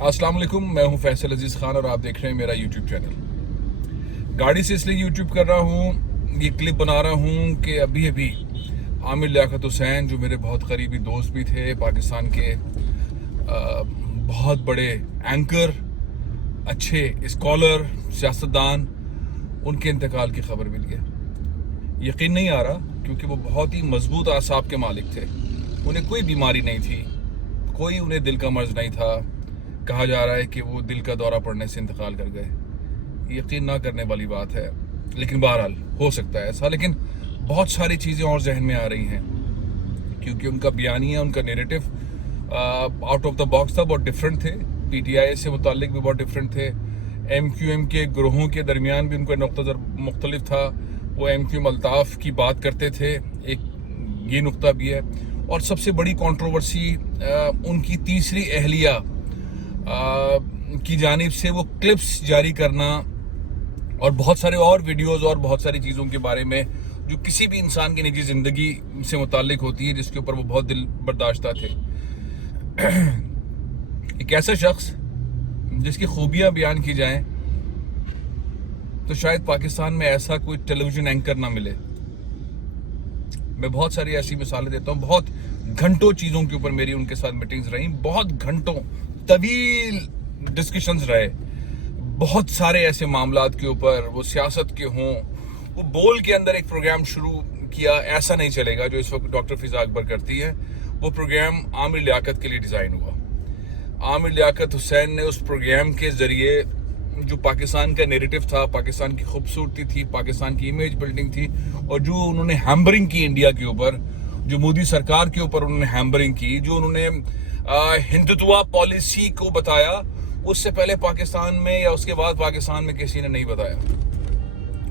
अस्सलाम वालेकुम, मैं हूं फैसल अजीज़ खान और आप देख रहे हैं मेरा यूट्यूब चैनल। गाड़ी से इसलिए यूट्यूब कर रहा हूं, ये क्लिप बना रहा हूं कि अभी आमिर लियाकत हुसैन जो मेरे बहुत करीबी दोस्त भी थे, पाकिस्तान के बहुत बड़े एंकर, अच्छे स्कॉलर, सियासतदान, उनके इंतकाल की खबर मिल गया। यकीन नहीं आ रहा क्योंकि वो बहुत ही मजबूत आसाब के मालिक थे। उन्हें कोई बीमारी नहीं थी, कोई उन्हें दिल का मर्ज नहीं था। कहा जा रहा है कि वो दिल का दौरा पड़ने से इंतकाल कर गए। यकीन ना करने वाली बात है, लेकिन बहरहाल हो सकता है ऐसा। लेकिन बहुत सारी चीज़ें और जहन में आ रही हैं क्योंकि उनका बयानिया, उनका narrative out of the box था, बहुत डिफरेंट थे। पीटीआई से मुतालिक भी बहुत डिफरेंट थे। एमक्यूएम के ग्रोहों के दरमियान भी उनका नुक्ता मुख्तलिफ था। वो एमक्यूएम अल्ताफ की बात करते थे, एक ये नुक्ता भी है। और सबसे बड़ी कंट्रोवर्सी उनकी तीसरी अहलिया की जानिब से वो क्लिप्स जारी करना और बहुत सारे और वीडियोस और बहुत सारी चीज़ों के बारे में जो किसी भी इंसान की निजी ज़िंदगी से मुतालिक होती है, जिसके ऊपर वो बहुत दिल बर्दाश्ता थे। एक ऐसा शख्स जिसकी खूबियां बयान की जाएं तो शायद पाकिस्तान में ऐसा कोई टेलीविज़न एंकर ना मिले। मैं बहुत सारी ऐसी मिसालें देता हूँ। बहुत घंटों चीज़ों के ऊपर मेरी उनके साथ मीटिंग्स रही, बहुत घंटों तवील डिस्कशंस रहे, बहुत सारे ऐसे मामलात के ऊपर, वो सियासत के हों। वो बोल के अंदर एक प्रोग्राम शुरू किया, ऐसा नहीं चलेगा जो इस वक्त डॉक्टर फिजा अकबर करती है। वो प्रोग्राम आमिर लियाकत के लिए डिज़ाइन हुआ। आमिर लियाकत हुसैन ने उस प्रोग्राम के ज़रिए जो पाकिस्तान का नैरेटिव था, पाकिस्तान की खूबसूरती थी, पाकिस्तान की इमेज बिल्डिंग थी, और जो उन्होंने हैम्बरिंग की इंडिया के ऊपर, जो मोदी सरकार के ऊपर उन्होंने हैम्बरिंग की, जो उन्होंने हिंदुत्वा पॉलिसी को बताया, उससे पहले पाकिस्तान में या उसके बाद पाकिस्तान में किसी ने नहीं बताया,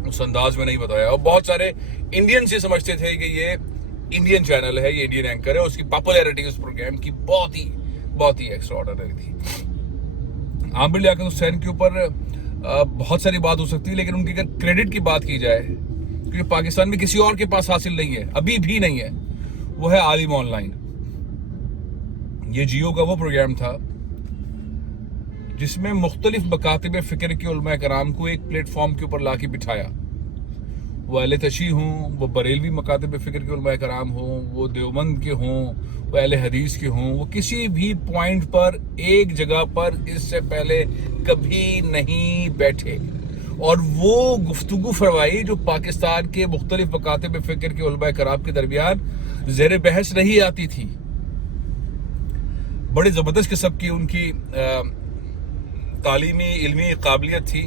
उस अंदाज में नहीं बताया। और बहुत सारे इंडियंस ये समझते थे कि ये इंडियन चैनल है, ये इंडियन एंकर है। उसकी पॉपुलैरिटी उस प्रोग्राम की बहुत ही एक्स्ट्राऑर्डिनरी थी। आमिर लियाकत हुसैन के ऊपर बहुत सारी बात हो सकती है, लेकिन उनकी अगर क्रेडिट की बात की जाए, क्योंकि पाकिस्तान में किसी और के पास हासिल नहीं है, अभी भी नहीं है, वो है आलिम ऑनलाइन। ये जियो का वो प्रोग्राम था जिसमें मुख्तलिफ मकातिब फ़िक्र के उलमा कराम को एक प्लेटफॉर्म के ऊपर ला के बिठाया। वो अहले तशी हों, वो बरेलवी मकातिब फ़िक्र के उलमा कराम हों, वो देवबंद के हों, वो अहले हदीस के हों, वो किसी भी पॉइंट पर एक जगह पर इससे पहले कभी नहीं बैठे और वो गुफ्तगू फरमाई जो पाकिस्तान के मुख्तलिफ मकातिब फ़िक्र के उलमा कराम के दरमियान ज़ेर बहस नहीं आती थी। बड़ी ज़बरदस्त किस्म की उनकी तालीमी इल्मी काबिलियत थी,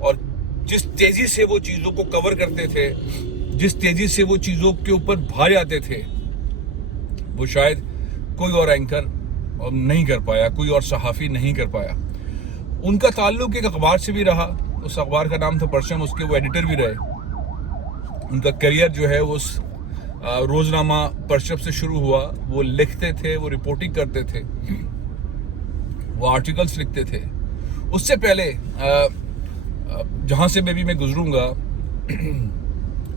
और जिस तेज़ी से वो चीज़ों को कवर करते थे, जिस तेज़ी से वो चीज़ों के ऊपर भार आते थे, वो शायद कोई और एंकर नहीं कर पाया, कोई और सहाफ़ी नहीं कर पाया। उनका ताल्लुक एक अखबार से भी रहा, उस अखबार का नाम था परचम, उसके वो एडिटर भी रहे। उनका करियर जो है वो रोज़नामा परचम से शुरू हुआ। वो लिखते थे, वो रिपोर्टिंग करते थे, वो आर्टिकल्स लिखते थे। उससे पहले जहाँ से मैं गुजरूंगा,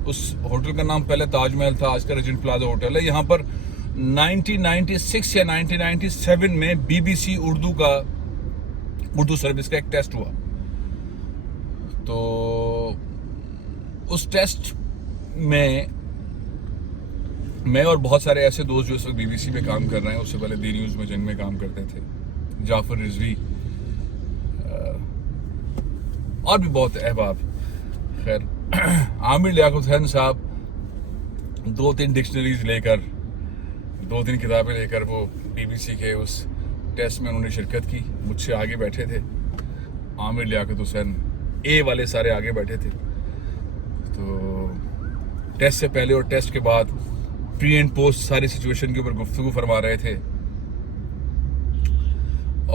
उस होटल का नाम पहले ताजमहल था, आज का रेजेंट प्लाजा होटल है। यहाँ पर 1996 या 1997 में बीबीसी उर्दू सर्विस का एक टेस्ट हुआ। तो उस टेस्ट में मैं और बहुत सारे ऐसे दोस्त जो इस वक्त बीबीसी में काम कर रहे हैं, उससे पहले डी न्यूज़ में जंग में काम करते थे, जाफर रिजवी और भी बहुत अहबाब। खैर, आमिर लियाकत हुसैन साहब 2-3 डिक्शनरीज लेकर, 2-3 किताबें लेकर वो बीबीसी के उस टेस्ट में उन्होंने शिरकत की। मुझसे आगे बैठे थे आमिर लियाकत हुसैन, ए वाले सारे आगे बैठे थे। तो टेस्ट से पहले और टेस्ट के बाद प्री एंड पोस्ट सारी सिचुएशन के ऊपर गुफ्तगू फरमा रहे थे।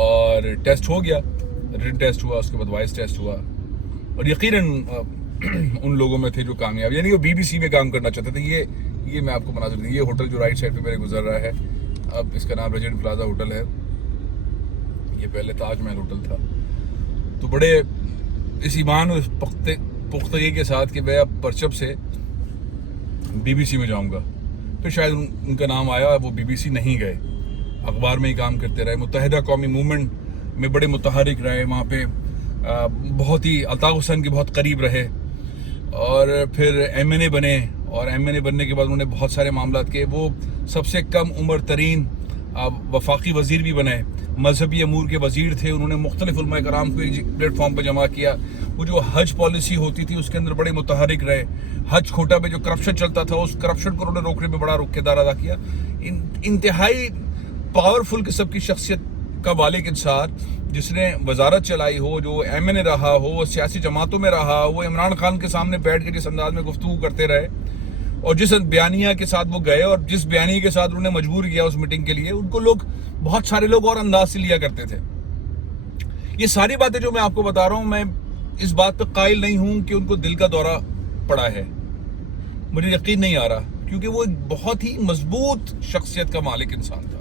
और टेस्ट हो गया, रिटन टेस्ट हुआ, उसके बाद वॉइस टेस्ट हुआ, और यकीनन उन लोगों में थे जो कामयाब, यानी वो बीबीसी में काम करना चाहते थे। ये मैं आपको बना सकती हूँ। ये होटल जो राइट साइड पे मेरे गुजर रहा है, अब इसका नाम रेजेंट प्लाजा होटल है। ये पहले ताजमहल होटल था। तो बड़े इस ईमान और पुख्तगी के साथ कि मैं अब परचम से बीबीसी में जाऊंगा, फिर शायद उनका नाम आया, वो बीबीसी नहीं गए, अखबार में ही काम करते रहे। मुत्तहिदा कौमी मूवमेंट में बड़े मुतहरिक रहे, वहाँ पे बहुत ही अल्ताफ़ हुसैन के बहुत करीब रहे, और फिर MNA बने, और MNA बनने के बाद उन्होंने बहुत सारे मामलात किए। वो सबसे कम उम्र तरीन वफाकी वज़ीर भी बने, मजहबी अमूर के वज़ीर थे। उन्होंने मुख्तलिफ उलमा कराम को एक प्लेटफॉर्म पर जमा किया। वो जो हज पॉलिसी होती थी उसके अंदर बड़े मुतहरिक रहे। हज खोटा में जो करप्शन चलता था उस करप्शन को उन्होंने रोकने में बड़ा किरदार अदा किया। इंतहाई पावरफुल किस्म की शख्सियत का वालिद इंसान, जिसने वजारत चलाई हो, जो MNA रहा हो, सियासी जमातों में रहा, वो इमरान खान के सामने बैठ के जिस अंदाज में गुफ्तगू करते रहे, और जिस बयानिया के साथ वो गए, और जिस बयानी के साथ उन्होंने मजबूर किया उस मीटिंग के लिए, उनको लोग, बहुत सारे लोग और अंदाज से लिया करते थे। ये सारी बातें जो मैं आपको बता रहा हूँ, मैं इस बात पर कायल नहीं हूँ कि उनको दिल का दौरा पड़ा है, मुझे यकीन नहीं आ रहा, क्योंकि वो एक बहुत ही मजबूत शख्सियत का मालिक इंसान था।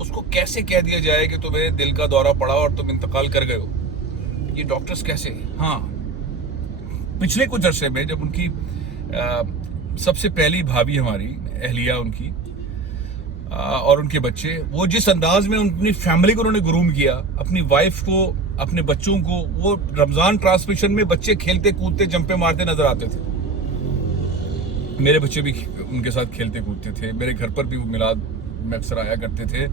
उसको कैसे कह दिया जाए कि तुम्हें दिल का दौरा पड़ा और तुम इंतकाल कर गए हो? ये डॉक्टर्स कैसे? हाँ, पिछले कुछ अरसे में जब उनकी सबसे पहली भाभी हमारी अहलिया उनकी और उनके बच्चे, वो जिस अंदाज में अपनी फैमिली को उन्होंने ग्रूम किया, अपनी वाइफ को, अपने बच्चों को, वो रमजान ट्रांसमिशन में बच्चे खेलते कूदते जंपे मारते नजर आते थे। मेरे बच्चे भी उनके साथ खेलते कूदते थे, मेरे घर पर भी वो मिलाद में अक्सर आया करते थे।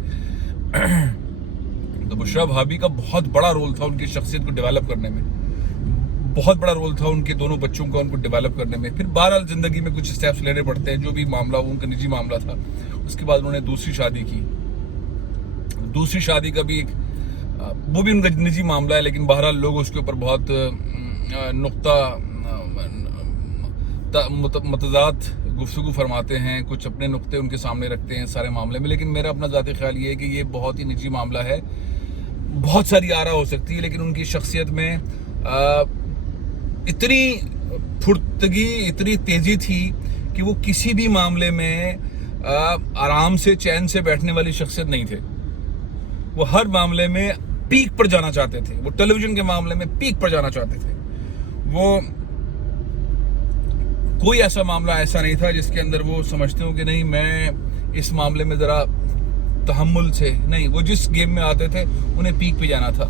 तो बुशरा भाभी का बहुत बड़ा रोल था उनकी शख्सियत को डेवलप करने में, बहुत बड़ा रोल था उनके दोनों बच्चों का उनको डेवलप करने में। फिर बहरहाल जिंदगी में कुछ स्टेप्स लेने पड़ते हैं, जो भी मामला वो उनका निजी मामला था। उसके बाद उन्होंने दूसरी शादी की। दूसरी शादी का भी एक वो भी उनका निजी मामला है, लेकिन बहरहाल लोग उसके ऊपर बहुत मतजात गुफ्तगू फरमाते हैं, कुछ अपने नुक्ते उनके सामने रखते हैं सारे मामले में। लेकिन मेरा अपना ज़ाती ख्याल ये है कि ये बहुत ही निजी मामला है, बहुत सारी आरा हो सकती है, लेकिन उनकी शख्सियत में इतनी फुर्तगी, इतनी तेज़ी थी कि वो किसी भी मामले में आराम से चैन से बैठने वाली शख्सियत नहीं थे। वो हर मामले में पीक पर जाना चाहते थे, वो टेलीविज़न के मामले में पीक पर जाना चाहते थे। वो कोई ऐसा मामला ऐसा नहीं था जिसके अंदर वो समझते हो कि नहीं मैं इस मामले में ज़रा तहम्मुल से नहीं, वो जिस गेम में आते थे उन्हें पीक पे जाना था।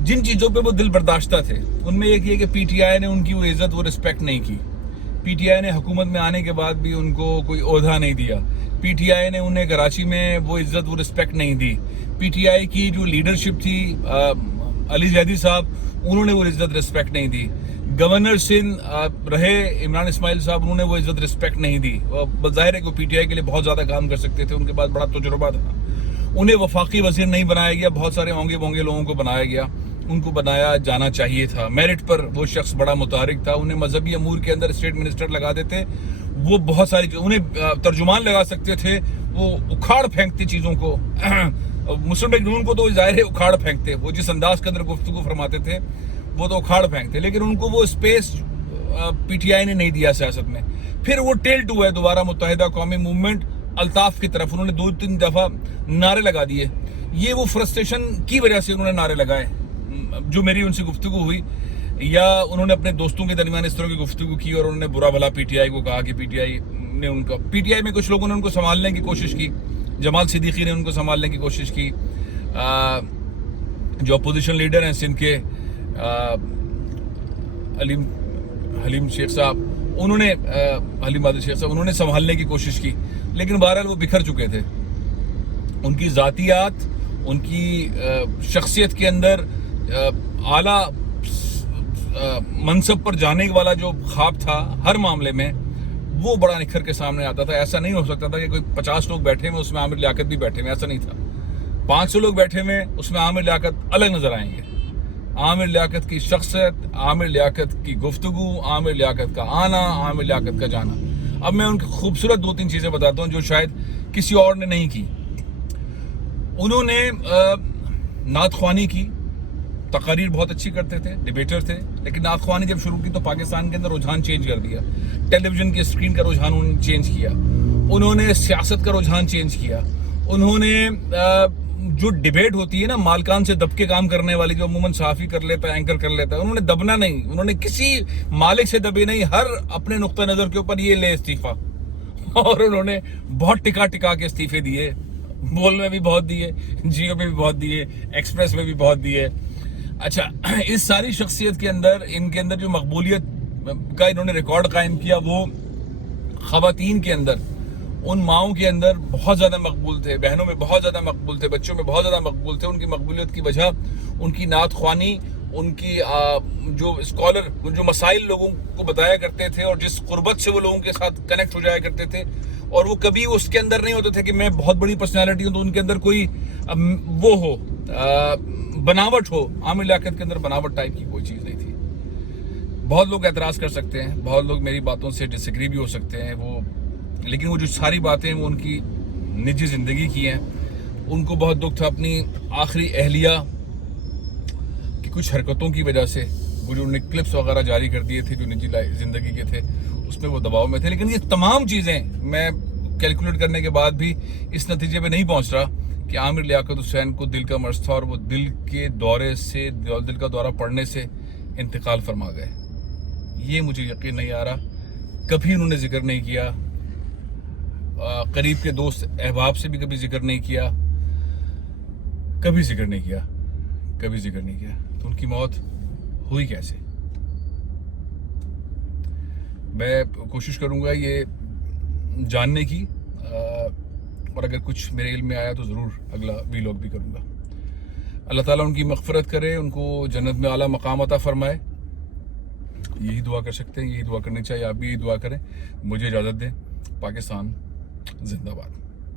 जिन चीज़ों पे वो दिल बर्दाश्ता थे, उनमें एक ये कि PTI ने उनकी वो इज़्ज़त, वो रिस्पेक्ट नहीं की। PTI ने हुकूमत में आने के बाद भी उनको कोई ओहदा नहीं दिया। PTI ने उन्हें कराची में वो इज़्ज़त, वो रिस्पेक्ट नहीं दी। PTI की जो लीडरशिप थी, अली जैदी साहब, उन्होंने वो इज़्ज़त, रिस्पेक्ट नहीं दी। गवर्नर सिंध रहे इमरान इस्माइल साहब, उन्होंने वो इज़्ज़त, रिस्पेक्ट नहीं दी। ज़ाहिर है कि PTI के लिए बहुत ज़्यादा काम कर सकते थे, उनके पास बड़ा तजुर्बा था। उन्हें वफाकी वज़ीर नहीं बनाया गया, बहुत सारे ओंगे बोंगे लोगों को बनाया गया। उनको बनाया जाना चाहिए था, मेरिट पर वो शख्स बड़ा मुतारिक था। उन्हें मजहबी अमूर के अंदर स्टेट मिनिस्टर लगा देते, वो बहुत सारी, उन्हें तर्जुमान लगा सकते थे, वो उखाड़ फेंकते चीज़ों को। मुस्लिम लीग नून को तो ज़ाहिर है उखाड़ फेंकते, वो जिस अंदाज के अंदर गुफ्तगू फरमाते थे वो तो उखाड़ फेंकते, लेकिन उनको वो स्पेस PTI ने नहीं दिया सियासत में। फिर वो टिल्ट हुआ है दोबारा मुत्तहिदा कौमी मूवमेंट अल्ताफ की तरफ, उन्होंने 2-3 दफ़ा नारे लगा दिए। ये वो फ्रस्ट्रेशन की वजह से उन्होंने नारे लगाए, जो मेरी उनसे गुफ्तगू हुई, या उन्होंने अपने दोस्तों के दरमियान इस तरह की गुफ्तगू की और उन्होंने बुरा भला PTI को कहा कि PTI में कुछ लोगों ने उनको संभालने की कोशिश की। जमाल सिद्दीकी ने उनको संभालने की कोशिश की। जो अपोजिशन लीडर हैं सिंध के, हलीम शेख साहब, उन्होंने हलीम आदिल शेख साहब, उन्होंने संभालने की कोशिश की, लेकिन बहरहाल वो बिखर चुके थे। उनकी ज़ातियात, उनकी शख्सियत के अंदर आला मनसब पर जाने वाला जो ख्वाब था हर मामले में, वो बड़ा निखर के सामने आता था। ऐसा नहीं हो सकता था कि कोई 50 लोग बैठे हुए उसमें आमिर लियाकत भी बैठे हुए, ऐसा नहीं था। 500 लोग बैठे हुए उसमें आमिर लियाकत अलग नजर आएंगे। आमिर लियाकत की शख्सियत, आमिर लियाकत की गुफ्तगू, आमिर लियाकत का आना, आमिर लियाकत का जाना। अब मैं उनकी खूबसूरत 2-3 चीज़ें बताता हूँ जो शायद किसी और ने नहीं की। उन्होंने नातख्वानी की, तकारीर बहुत अच्छी करते थे, डिबेटर थे, लेकिन नातख्वानी जब शुरू की तो पाकिस्तान के अंदर रुझान चेंज कर दिया। टेलीविज़न की स्क्रीन का रुझान उन्होंने चेंज किया, उन्होंने सियासत का रुझान चेंज किया। उन्होंने जो डिबेट होती है ना, मालकान से दब के काम करने वाली, जो अमूमन सहाफ़ी कर लेता है, एंकर कर लेता है, उन्होंने दबना नहीं, उन्होंने किसी मालिक से दबे नहीं, हर अपने नुक्ता नज़र के ऊपर ये ले इस्तीफ़ा, और उन्होंने बहुत टिका टिका के इस्तीफ़े दिए। بول میں بھی بہت دیے, جیو میں بھی بہت دیے, ایکسپریس میں بھی بہت دیے. اچھا, اس ساری شخصیت کے اندر ان کے اندر جو مقبولیت کا انہوں نے ریکارڈ قائم کیا, وہ خواتین کے اندر, ان ماؤں کے اندر بہت زیادہ مقبول تھے, بہنوں میں بہت زیادہ مقبول تھے, بچوں میں بہت زیادہ مقبول تھے. ان کی مقبولیت کی وجہ ان کی نعت خوانی, ان کی جو اسکالر, جو مسائل لوگوں کو بتایا کرتے تھے اور جس قربت سے وہ لوگوں کے ساتھ کنیکٹ ہو جایا کرتے تھے, اور وہ کبھی اس کے اندر نہیں ہوتے تھے کہ میں بہت بڑی پرسنالٹی ہوں تو ان کے اندر کوئی وہ ہو, بناوٹ ہو. عامر لیاقت کے اندر بناوٹ ٹائپ کی کوئی چیز نہیں تھی. بہت لوگ اعتراض کر سکتے ہیں, بہت لوگ میری باتوں سے ڈس ایگری بھی ہو سکتے ہیں, لیکن وہ جو ساری باتیں وہ ان کی نجی زندگی کی ہیں. ان کو بہت دکھ تھا اپنی آخری اہلیہ کی کچھ حرکتوں کی وجہ سے. وہ جو انہوں نے کلپس وغیرہ جاری کر دیے تھے جو نجی زندگی کے تھے, اس میں وہ دباؤ میں تھے. لیکن یہ تمام چیزیں میں کیلکولیٹ کرنے کے بعد بھی اس نتیجے پہ نہیں پہنچ رہا کہ عامر لیاقت حسین کو دل کا مرض تھا اور وہ دل کے دورے سے, دل کا دورہ پڑنے سے انتقال فرما گئے. یہ مجھے یقین نہیں آ رہا. کبھی انہوں نے ذکر نہیں کیا, قریب کے دوست احباب سے بھی کبھی ذکر نہیں کیا, کبھی ذکر نہیں کیا, کبھی ذکر نہیں کیا. تو ان کی موت ہوئی کیسے؟ میں کوشش کروں گا یہ جاننے کی, اور اگر کچھ میرے علم میں آیا تو ضرور اگلا ویلاگ بھی کروں گا. اللہ تعالیٰ ان کی مغفرت کرے, ان کو جنت میں اعلیٰ مقام عطا فرمائے. یہی دعا کر سکتے ہیں, یہی دعا کرنی چاہیے. آپ بھی یہی دعا کریں. مجھے اجازت دیں. پاکستان زندہ باد.